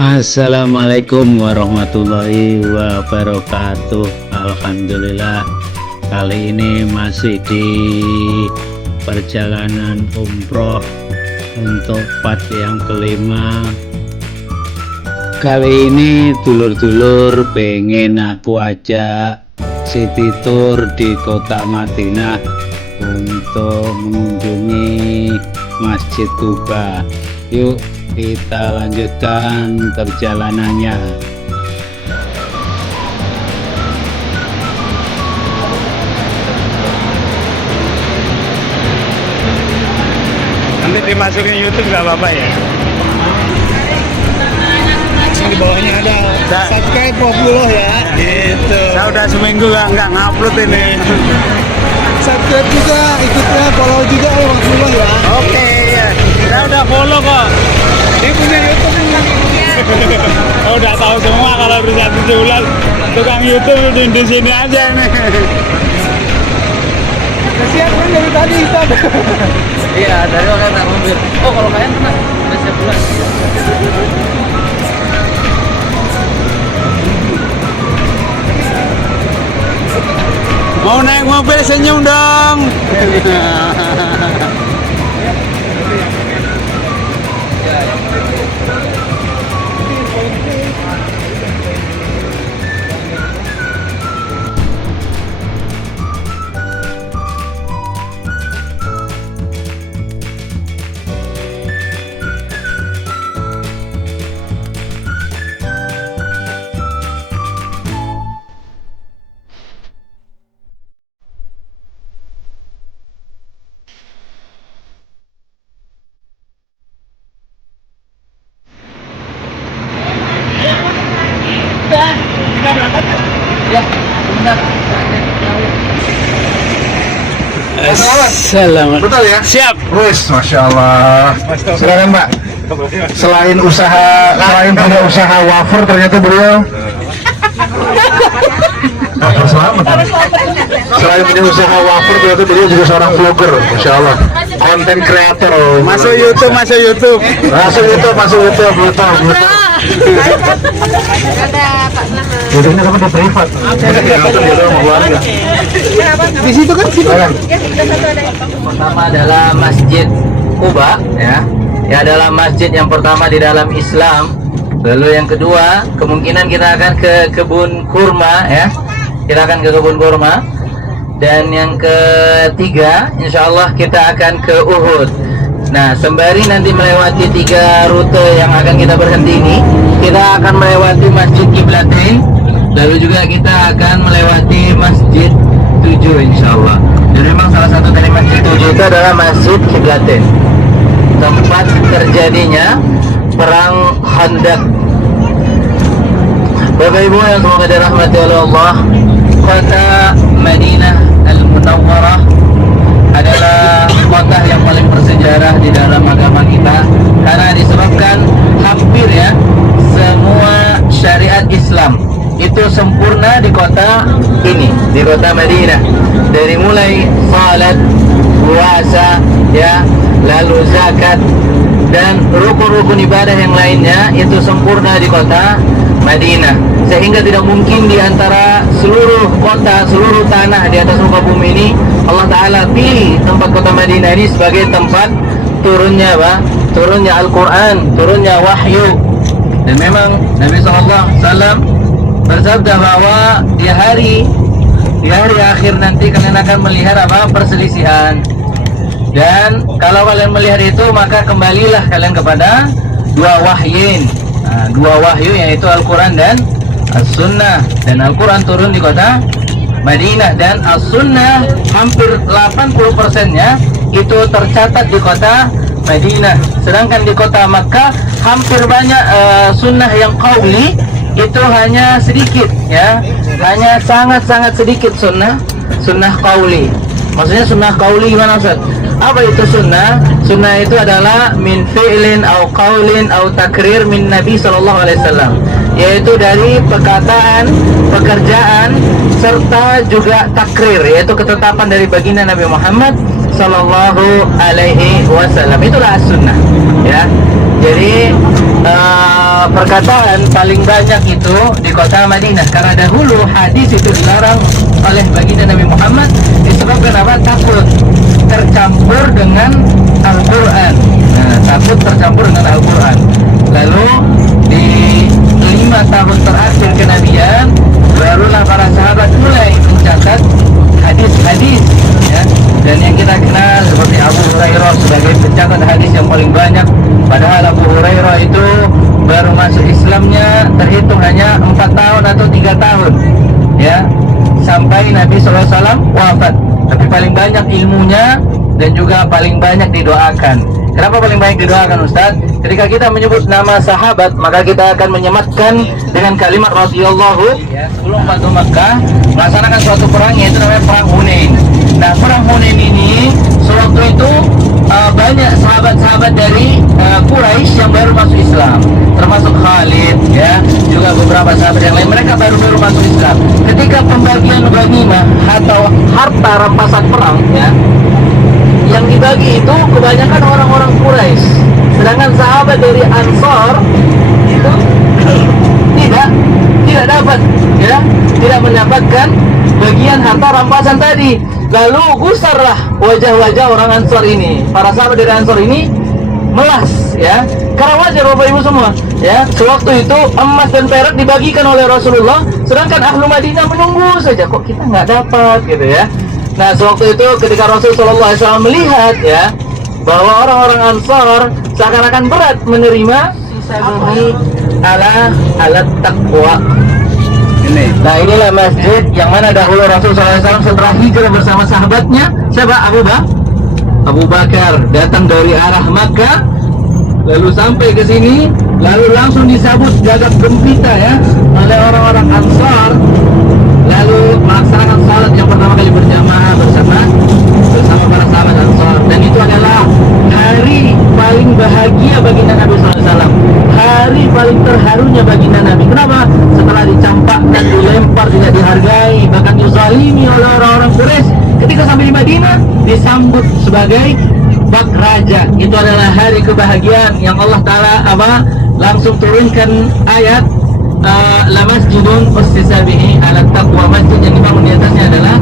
Assalamualaikum warahmatullahi wabarakatuh. Alhamdulillah, kali ini masih di perjalanan umroh untuk part yang kelima. Kali ini dulur-dulur pengen aku ajak city tour di kota Madinah untuk mengunjungi Masjid Quba. Yuk kita lanjutkan perjalanannya. Nanti dimasukin YouTube gak apa-apa ya? Di bawahnya ada subscribe 20 ya. Gitu. Saya udah seminggu nggak ngupload ini. Subscribe juga, ikutnya follow juga ya 20 ya. Oke ya, saya udah follow kok. Dia punya YouTube ini. Oh, udah tahu semua kalau bisa 17 tukang YouTube itu di sini aja nih. Kasihan kan dari tadi hitam. Iya, dari orang tak mobil. Oh, kalau kalian tenang, udah siap bulan. Mau naik mobil senyum dong. Ya, benar. Selamat. Betul ya? Siap. Wes, masya Allah. Silakan Mbak. Selain punya usaha wafer, ternyata beliau selamat. Selain punya usaha wafer, ternyata beliau juga seorang vlogger, masya Allah. Konten kreator. Masuk YouTube. Masuk YouTube, betul. Jodohnya sama di privat. Jodoh sama keluarga. Di situ kan situ. Pertama adalah Masjid Quba, ya. Ya, adalah masjid yang pertama di dalam Islam. Lalu yang kedua, kemungkinan kita akan ke kebun kurma, ya. Kita akan ke kebun kurma. Dan yang ketiga, insya Allah kita akan ke Uhud. Nah, sembari nanti melewati 3 rute yang akan kita berhenti ini, kita akan melewati Masjid Qiblatain, lalu juga kita akan melewati Masjid 7 insya Allah. Dan memang salah satu dari Masjid 7 itu adalah Masjid Qiblatain, tempat terjadinya perang Khandaq. Bapak Ibu yang semoga dirahmati oleh Allah, kota Madinah Al-Munawwarah adalah kota yang paling bersejarah di dalam agama kita, karena disebabkan hampir ya semua syariat Islam itu sempurna di kota ini, di kota Madinah. Dari mulai salat, puasa, ya, lalu zakat dan rukun-rukun ibadah yang lainnya itu sempurna di kota Madinah, sehingga tidak mungkin di antara seluruh kota, seluruh tanah di atas muka bumi ini Allah Ta'ala pilih tempat kota Madinah ini sebagai tempat turunnya Al-Quran, turunnya wahyu. Dan memang Nabi SAW bersabda bahwa di hari akhir nanti kalian akan melihat perselisihan. Dan kalau kalian melihat itu, maka kembalilah kalian kepada dua wahyu, yaitu Al-Quran dan As-Sunnah. Dan Al-Quran turun di kota Madinah, dan As-Sunnah hampir 80%-nya itu tercatat di kota Madinah. Sedangkan di kota Makkah hampir banyak sunnah yang qauli itu hanya sedikit, ya, hanya sangat sedikit sunnah qauli. Maksudnya sunnah qauli gimana, Ustaz? Apa itu sunnah? Sunnah itu adalah min fi'lin au qaulin au takrir min Nabi sallallahu alaihi wasallam, yaitu dari perkataan, pekerjaan serta juga takrir, yaitu ketetapan dari baginda Nabi Muhammad sallallahu alaihi wasallam. Itulah sunnah, ya. Jadi perkataan paling banyak itu di kota Madinah, karena dahulu hadis itu dilarang oleh baginda Nabi Muhammad disebabkan apa? Takut tercampur dengan Al-Quran. Nah, takut tercampur dengan Al-Quran. Lalu di 5 tahun terakhir kenabian, barulah para sahabat mulai mencatat hadis-hadis, ya. Dan yang kita kenal seperti Abu Hurairah sebagai pencatat hadis yang paling banyak. Padahal Abu Hurairah itu baru masuk Islamnya terhitung hanya 4 tahun atau 3 tahun, ya, sampai Nabi SAW wafat. Tapi paling banyak ilmunya dan juga paling banyak didoakan. Kenapa paling banyak didoakan, Ustaz? Ketika kita menyebut nama sahabat, maka kita akan menyematkan dengan kalimat radhiyallahu, ya, sebelum Fathu Makkah melaksanakan suatu perang, yaitu namanya perang Hunain. Nah, perang Hunain ini sewaktu itu banyak sahabat-sahabat dari Quraisy yang baru masuk Islam, termasuk Khalid, ya, juga beberapa sahabat yang lain, mereka baru-baru masuk Islam. Ketika pembagian ghanimah atau harta rampasan perang, ya, yang dibagi itu kebanyakan orang-orang Quraisy, sedangkan sahabat dari Ansor itu tidak dapat, ya, tidak mendapatkan bagian harta rampasan tadi. Lalu gusarlah wajah-wajah orang Ansor ini, para sahabat dari Ansor ini melas, ya, karena wajar Bapak Ibu semua, ya, sewaktu itu emas dan perak dibagikan oleh Rasulullah, sedangkan ahlu Madinah menunggu saja, kok kita nggak dapat, gitu ya. Nah, sewaktu itu ketika Rasulullah SAW melihat, ya, bahwa orang-orang Ansor seakan-akan berat menerima ini alat takwa. Nah, inilah masjid yang mana dahulu Rasulullah SAW setelah hijrah bersama sahabatnya, siapa? Abu Bakar datang dari arah Makkah, lalu sampai ke sini, lalu langsung disambut gagap gempita, ya, oleh orang-orang Ansar, lalu melaksanakan salat yang pertama kali berjamaah bersama para sahabat Ansar. Dan itu adalah hari paling bahagia baginda Nabi SAW, hari paling terharunya baginda Nabi. Kenapa? Setelah dicampakkan, dilempar, tidak dihargai, bahkan dizalimi oleh orang-orang Quraisy, ketika sampai di Madinah disambut sebagai bak raja. Itu adalah hari kebahagiaan yang Allah Ta'ala langsung turunkan ayat la masjidun ussisa bihi ala taqwa, masjid yang dibangun di atasnya adalah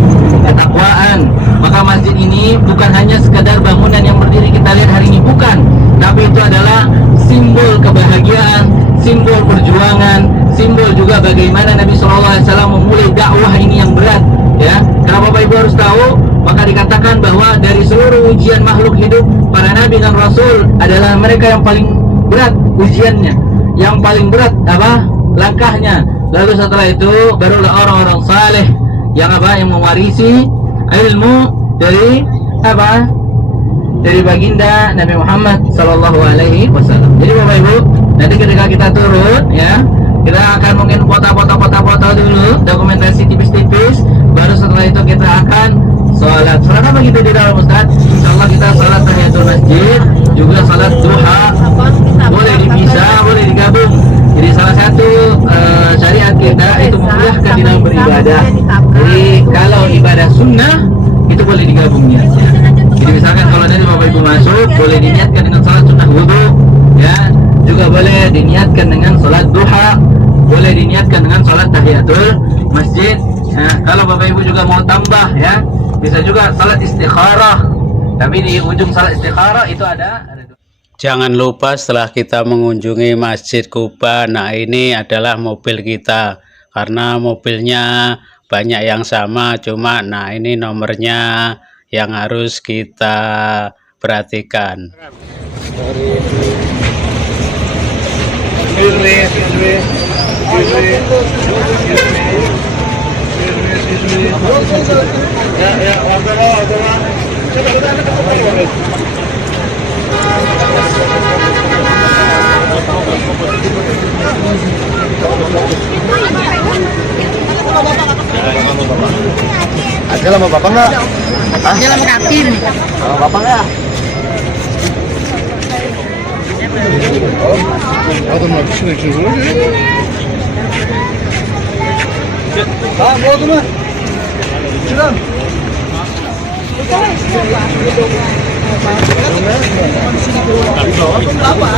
ketakwaan. Maka masjid ini bukan hanya sekadar bangunan yang berdiri kita lihat hari ini, bukan, tapi itu adalah simbol kebahagiaan, simbol perjuangan, simbol juga bagaimana Nabi SAW memulai dakwah ini yang berat, ya. Karena Bapak Ibu harus tahu, maka dikatakan bahwa dari seluruh ujian makhluk hidup, para nabi dan rasul adalah mereka yang paling berat ujiannya, yang paling berat langkahnya. Lalu setelah itu barulah orang-orang saleh yang yang mewarisi ilmu dari dari baginda Nabi Muhammad Sallallahu Alaihi Wasallam. Jadi Bapak Ibu, nanti ketika kita turun, ya, kita akan mungkin foto dulu, dokumentasi tipis-tipis, baru setelah itu kita akan sholat apa gitu di dalam, Ustaz? Insyaallah kita sholat tahiyatul masjid, juga sholat duha, boleh dipisah, boleh digabung. Jadi salah satu syariat kita itu memudahkan di dalam beribadah. Jadi kalau ibadah sunnah itu boleh digabungnya. Jadi misalkan kalau dari Bapak Ibu masuk, boleh diniatkan dengan sholat sunnah wudu, ya, juga boleh diniatkan dengan sholat duha, boleh diniatkan dengan sholat tahiyatul masjid. Nah, kalau Bapak Ibu juga mau tambah, ya, bisa juga sholat istikharah. Tapi di ujung sholat istikharah itu ada. Jangan lupa setelah kita mengunjungi Masjid Quba, nah ini adalah mobil kita, karena mobilnya banyak yang sama, cuma nah ini nomornya yang harus kita perhatikan. Ada lama bapak nggak? Ada lama kapir. Lama bapak nggak? Adamlar bir şey içiyor. Ha, bu oldu mu? Şuradan. Apa?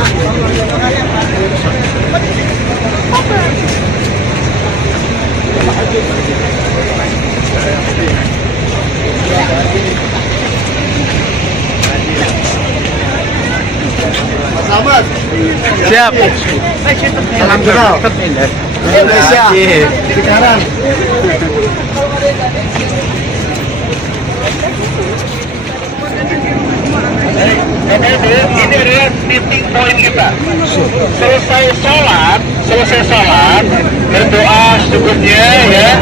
Siap. Salam kenal. Indonesia. Sekarang. Ini adalah titik poin kita. Selesai sholat, berdoa secukupnya ya.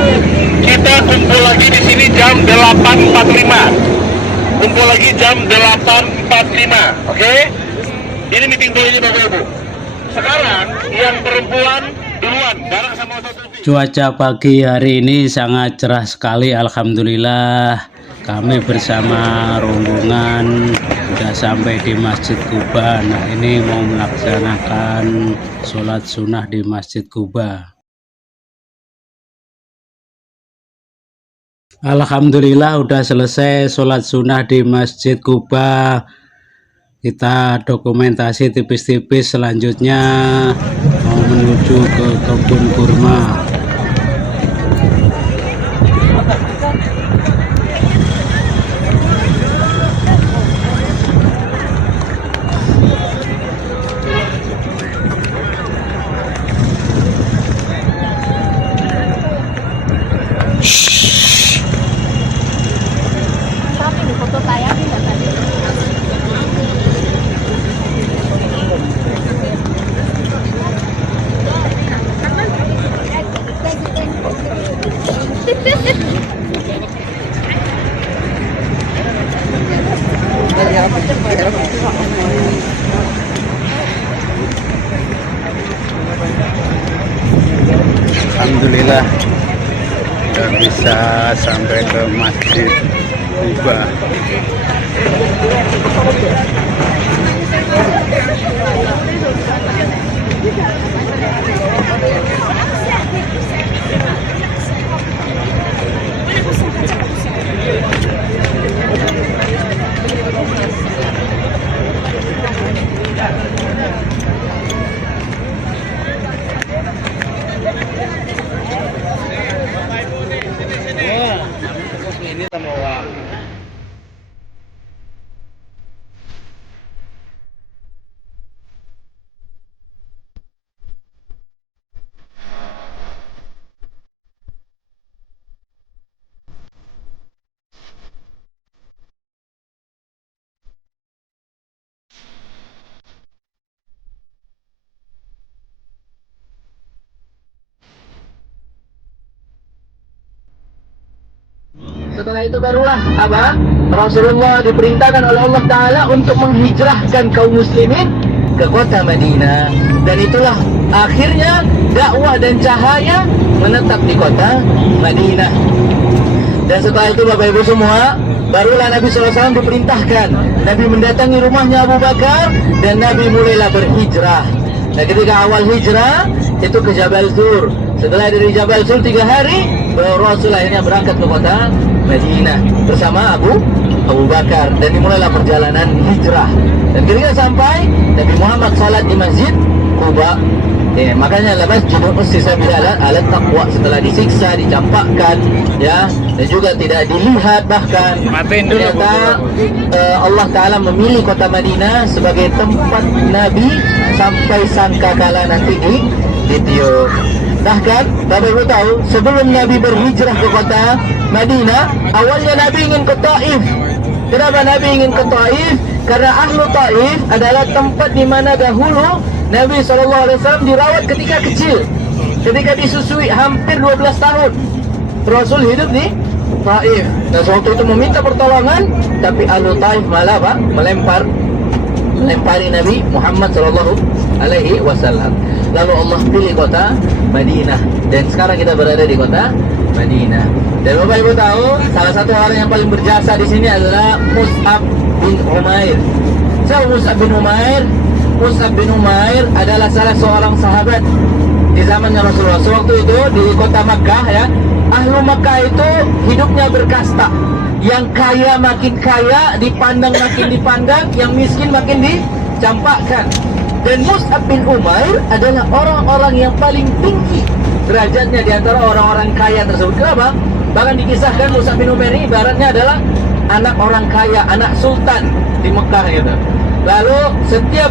Kita kumpul lagi di sini jam 8.45. Kumpul lagi jam 8.45, oke? Ini meeting poinnya Bapak Ibu. Sekarang yang perempuan duluan, bareng sama satu. Cuaca pagi hari ini sangat cerah sekali, alhamdulillah. Kami bersama rombongan sudah sampai di Masjid Quba. Nah, ini mau melaksanakan sholat sunnah di Masjid Quba. Alhamdulillah udah selesai sholat sunnah di Masjid Quba. Kita dokumentasi tipis-tipis, selanjutnya mau menuju ke kebun kurma. Tapi di foto tayang nggak tadi? Alhamdulillah sudah bisa sampai ke Masjid Quba. Setelah itu barulah apa? Rasulullah diperintahkan oleh Allah Ta'ala untuk menghijrahkan kaum muslimin ke kota Madinah. Dan itulah akhirnya dakwah dan cahaya menetap di kota Madinah. Dan setelah itu Bapak Ibu semua, barulah Nabi SAW diperintahkan. Nabi mendatangi rumahnya Abu Bakar dan Nabi mulailah berhijrah. Dan ketika awal hijrah itu ke Jabal Zur. Setelah dari Jabal Zur 3 hari, Rasul akhirnya berangkat ke kota Madinah bersama Abu Bakar, dan dimulailah perjalanan hijrah. Dan ketika sampai, Nabi Muhammad salat di Masjid Quba. Makanya lepas judul ussisa ala taqwa, setelah disiksa, dicampakkan, ya, dan juga tidak dilihat, bahkan ternyata Allah Ta'ala memilih kota Madinah sebagai tempat Nabi sampai sangkakala nanti ditiup. Bahkan Bapak Ibu tahu, sebelum Nabi berhijrah ke kota Madinah, awalnya Nabi ingin ke Taif. Kenapa Nabi ingin ke Taif? Karena ahlu Taif adalah tempat di mana dahulu Nabi SAW dirawat ketika kecil, ketika disusui hampir 12 tahun. Rasul hidup di Taif. Dan waktu itu meminta pertolongan, tapi ahlu Taif malah apa? melempari Nabi Muhammad SAW. Lalu Allah pilih kota Madinah, dan sekarang kita berada di kota Madinah. Dan Bapak Ibu tahu, salah satu orang yang paling berjasa di sini adalah Mus'ab bin Umair. Siapa Mus'ab bin Umair? Mus'ab bin Umair adalah salah seorang sahabat di zamannya Rasulullah. Waktu itu di kota Makkah, ya, ahlu Makkah itu hidupnya berkasta. Yang kaya makin kaya, dipandang makin dipandang, yang miskin makin dicampakkan. Dan Mus'ab bin Umair adalah orang-orang yang paling tinggi derajatnya di antara orang-orang kaya tersebut. Kenapa? Bahkan dikisahkan Mus'ab bin Umair ini ibaratnya adalah anak orang kaya, anak sultan di Mekah gitu. Lalu setiap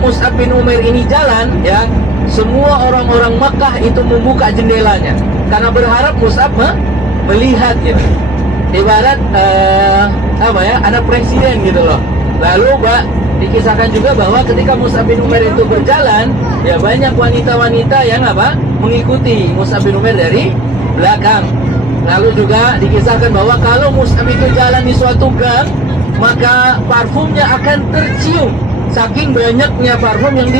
Mus'ab bin Umair ini jalan, ya, semua orang-orang Mekah itu membuka jendelanya karena berharap Mus'ab melihat gitu. Ibarat anak presiden gitu loh. Lalu dikisahkan juga bahwa ketika Mus'ab bin Umair itu berjalan, ya banyak wanita-wanita yang mengikuti Mus'ab bin Umair dari belakang. Lalu juga dikisahkan bahwa kalau Mus'ab itu jalan di suatu gang, maka parfumnya akan tercium saking banyaknya parfum yang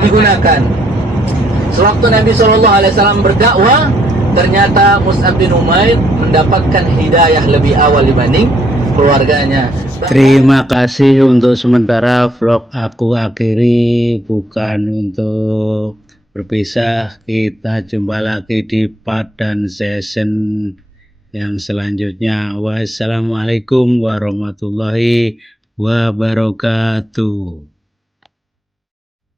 digunakan. Sewaktu Nabi SAW berdakwah, ternyata Mus'ab bin Umair mendapatkan hidayah lebih awal dibanding keluarganya. Terima kasih untuk sementara vlog aku akhiri, bukan untuk berpisah. Kita jumpa lagi di part dan session yang selanjutnya. Wassalamualaikum warahmatullahi wabarakatuh.